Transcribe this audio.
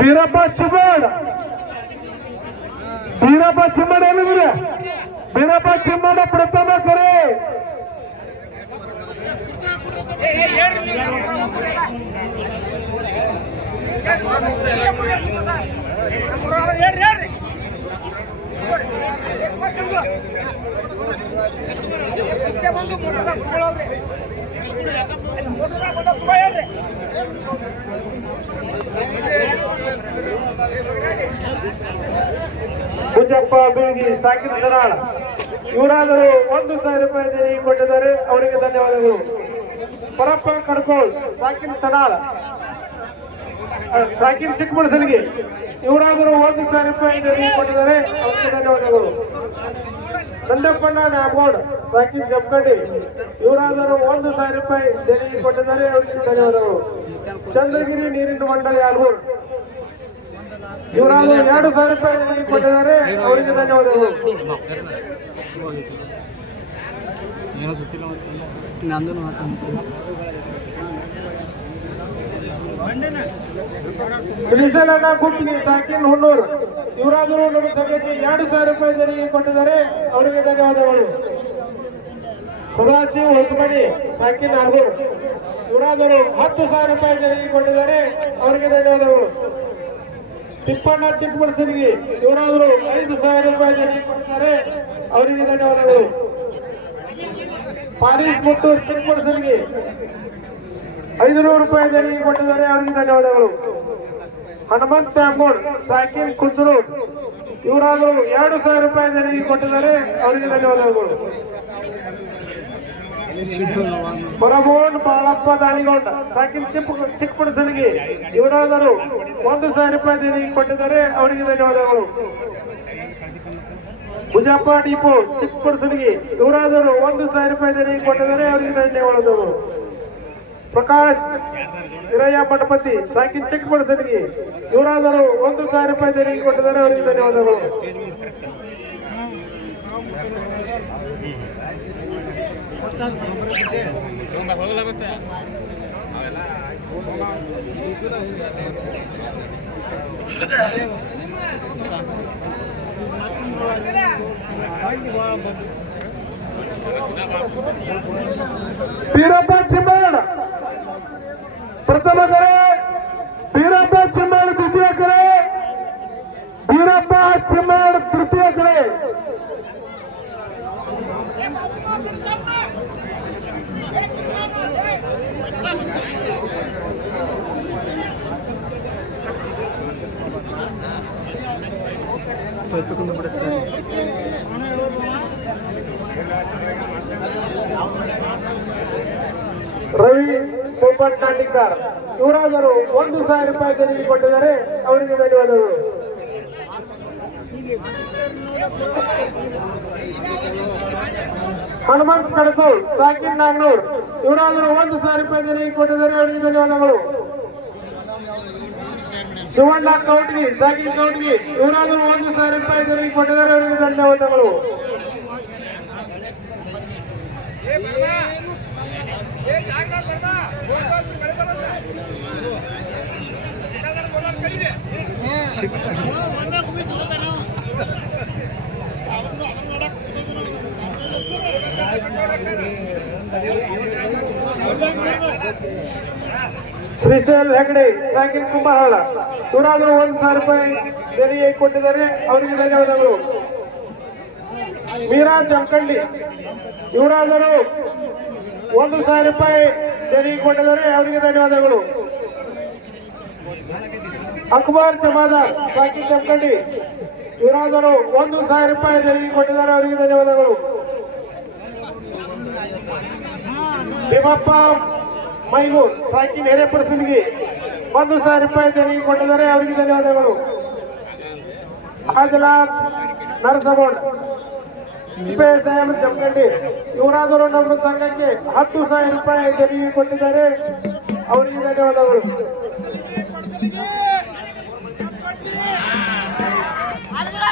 ಬೀರಪ್ಪ ಚಿಮ್ಮಡ್ ಏನಿದ್ರೆ ಬೀರಪ್ಪ ಚಿಮ್ಮಡ ಪ್ರಥಮ ಕರೆ ಪೂಜಪ್ಪ ಬೀಳ್ಗಿ ಸಾಕಿನ ಸರಾಳ ಇವರಾದರೂ 1,000 ರೂಪಾಯಿ ದೇಣಿಗೆ ಕೊಟ್ಟಿದ್ದಾರೆ, ಅವರಿಗೆ ಧನ್ಯವಾದಗಳು. ಪರಪ್ಪ ಕಡ್ಕೋಳ್ ಸಾಕಿನ ಸನಾಳ ಸಾಕಿನ ಚಿಕ್ಕಮಣಸಲಿಗೆ ಇವರಾದರೂ 1,000 ರೂಪಾಯಿ ದೇಣಿಗೆ ಕೊಟ್ಟಿದ್ದಾರೆ, ಅವರಿಗೆ ಧನ್ಯವಾದಗಳು. ನಂದಪ್ಪಣ್ಣ ನಾಗೋಡ್ ಸಾಕಿನ ಜಮಖಂಡಿ ಇವರಾದರೂ 1,000 ರೂಪಾಯಿ ದೇಣಿಗೆ ಕೊಟ್ಟಿದ್ದಾರೆ, ಅವರಿಗೆ ಧನ್ಯವಾದಗಳು. ಚಂದ್ರಗಿರಿ ನೀರಿನ ಮಂಡಳಿ ಆಲ್ಗೂರ್ ಇವರಾದರೂ 2,000 ರೂಪಾಯಿ ದೇಣಿಗೆ ಕೊಟ್ಟಿದ್ದಾರೆ, ಅವರಿಗೆ ಧನ್ಯವಾದಗಳು. ಶ್ರೀಶೈಲಣ್ಣ ಗುಂಪಿಗೆ ಸಾಕಿನ ಹುಣ್ಣೂರು ಇವರಾದರೂ ನಮ್ಮ ಸಂಘಕ್ಕೆ 2,000 ರೂಪಾಯಿ ದೇಣಿಗೆ ಕೊಟ್ಟಿದ್ದಾರೆ, ಅವರಿಗೆ ಧನ್ಯವಾದಗಳು. ಸದಾಶಿವ ಹೊಸಮನಿ ಸಾಕಿನ ಆಲ್ಗೂರ್ ಇವರಾದರೂ 10,000 ರೂಪಾಯಿ ದೇಣಿಗೆ ಕೊಟ್ಟಿದ್ದಾರೆ, ಅವರಿಗೆ ಧನ್ಯವಾದಗಳು. ತಿಪ್ಪಣ್ಣ ಚಿಕ್ಕಮಣಸಲಿಗೆ ಇವರಾದರೂ 5,000 ರೂಪಾಯಿ ದೇಣಿಗೆ ಕೊಟ್ಟಿದ್ದಾರೆ, ಅವರಿಗೆ ಧನ್ಯವಾದಗಳು. ಪಾರೀಶ್ ಮುತ್ತೂರ್ ಚಿಕ್ಕಮಣಸಲಿಗೆ 500 ರೂಪಾಯಿ ದೇಣಿಗೆ ಕೊಟ್ಟಿದ್ದಾರೆ, ಅವರಿಗೆ ಧನ್ಯವಾದಗಳು. ಹನುಮಂತ ತ್ಯಾಮೋಡ್ ಸಾಕಿನ್ ಕುಂಚೂರು ಇವರಾದರೂ 2,000 ರೂಪಾಯಿ ದೇಣಿಗೆ ಕೊಟ್ಟಿದ್ದಾರೆ, ಅವರಿಗೆ ಧನ್ಯವಾದಗಳು. ಹೊರಬೋನ್ ಬಾಳಪ್ಪ ದಾಳಿಗೊಂಡ ಸಾಕಿನ್ ಚಿಕ್ಕಮಣಸಲಿಗೆ ಇವರಾದರೂ 1,000 ರೂಪಾಯಿ ದೇಣಿಗೆ ಕೊಟ್ಟಿದ್ದಾರೆ, ಅವರಿಗೆ ಧನ್ಯವಾದಗಳು. ಭುಜಪ್ಪ ಡಿಪೋ ಚಿಕ್ಕಮಣಸಲಿಗೆ ಇವರಾದರೂ 1,000 ರೂಪಾಯಿ ದೇಣಿಗೆ ಕೊಟ್ಟಿದ್ದಾರೆ, ಅವರಿಗೆ ಧನ್ಯವಾದಗಳು. ಪ್ರಕಾಶ್ ಹಿರಯ್ಯ ಮಠಪತಿ ಸಾಕಿನ ಚಿಕ್ಕಮಣಸಲಿಗೆ ಇವರಾದರೂ 1,000 ರೂಪಾಯಿ ದೇಣಿಗೆ ಕೊಟ್ಟಿದ್ದಾರೆ, ಅವರಿಗೆ ಧನ್ಯವಾದಗಳು. ಬೀರಪ್ಪ ಚಿಮ್ಮಡ್ ಪ್ರಥಮ ಕರೆ, ಬೀರಪ್ಪ ಚಿಮ್ಮಡ್ ದ್ವಿತೀಯ ಕರೆ, ಬೀರಪ್ಪ ಚಿಮ್ಮಡ್ ತೃತೀಯ ಕರೆ. ರವಿ ಬೋಪಟ್ನಾಟಿಕರ್ ಇವರಾದರೂ 1,000 ರೂಪಾಯಿ ದೇಣಿಗೆ ಕೊಟ್ಟಿದ್ದಾರೆ, ಅವರಿಗೆ ಧನ್ಯವಾದಗಳು. ಹನುಮಂತ್ ಕಡಕೂರ್ ಸಾಕಿನ್ ನಾಗ್ನೂರ್ ಇವರಾದರೂ 1,000 ರೂಪಾಯಿ ದೇಣಿಗೆ ಕೊಟ್ಟಿದ್ದಾರೆ, ಅವರಿಗೆ ಧನ್ಯವಾದಗಳು. ಶಿವಣ್ಣ ಕೌಟ್ಗಿ ಸಾಕಿನ್ ಕೌಟ್ಗಿ ಇವರಾದರೂ 1,000 ರೂಪಾಯಿ ದೇಣಿಗೆ ಕೊಟ್ಟಿದ್ದಾರೆ, ಅವರಿಗೆ ಧನ್ಯವಾದಗಳು. ಶ್ರೀಶೈಲ್ ಹೆಗಡೆ ಸಾಕಿನ್ ಕುಂಬಾರಳ ಇವರಾದರೂ 1,000 ರೂಪಾಯಿ ದೇಣಿಗೆ ಕೊಟ್ಟಿದ್ದಾರೆ, ಅವರಿಗೆ ಧನ್ಯವಾದಗಳು. ಮೀರಾ ಜಮಖಂಡಿ ಇವರಾದರೂ 1,000 ರೂಪಾಯಿ ದೇಣಿಗೆ ಕೊಟ್ಟಿದ್ದಾರೆ, ಅವರಿಗೆ ಧನ್ಯವಾದಗಳು. ಅಕ್ಬರ್ ಜಮಾದಾರ್ ಸಾಕಿನ್ ಜಮಖಂಡಿ ಇವರಾದರೂ 1,000 ರೂಪಾಯಿ ದೇಣಿಗೆ ಕೊಟ್ಟಿದ್ದಾರೆ, ಅವರಿಗೆ ಧನ್ಯವಾದಗಳು. ಭೀಮಪ್ಪ ಮೈಗೂರ್ ಸಾಕಿನ್ ಹಿರೇಪರಸಲಿಗೆ 1,000 ರೂಪಾಯಿ ದೇಣಿಗೆ ಕೊಟ್ಟಿದ್ದಾರೆ, ಅವರಿಗೆ ಧನ್ಯವಾದಗಳು. ಆದಿಲಾಲ್ ನರಸಗೋಡ್ ಸಿಪಿಎಸ್ಎಂ ಜಮಖಂಡಿ ಇವರಾದರೂ ನಮ್ಮ ಸಂಘಕ್ಕೆ 10,000 ರೂಪಾಯಿ ದೇಣಿಗೆ ಕೊಟ್ಟಿದ್ದಾರೆ, ಅವರಿಗೆ ಧನ್ಯವಾದಗಳು. Alvira,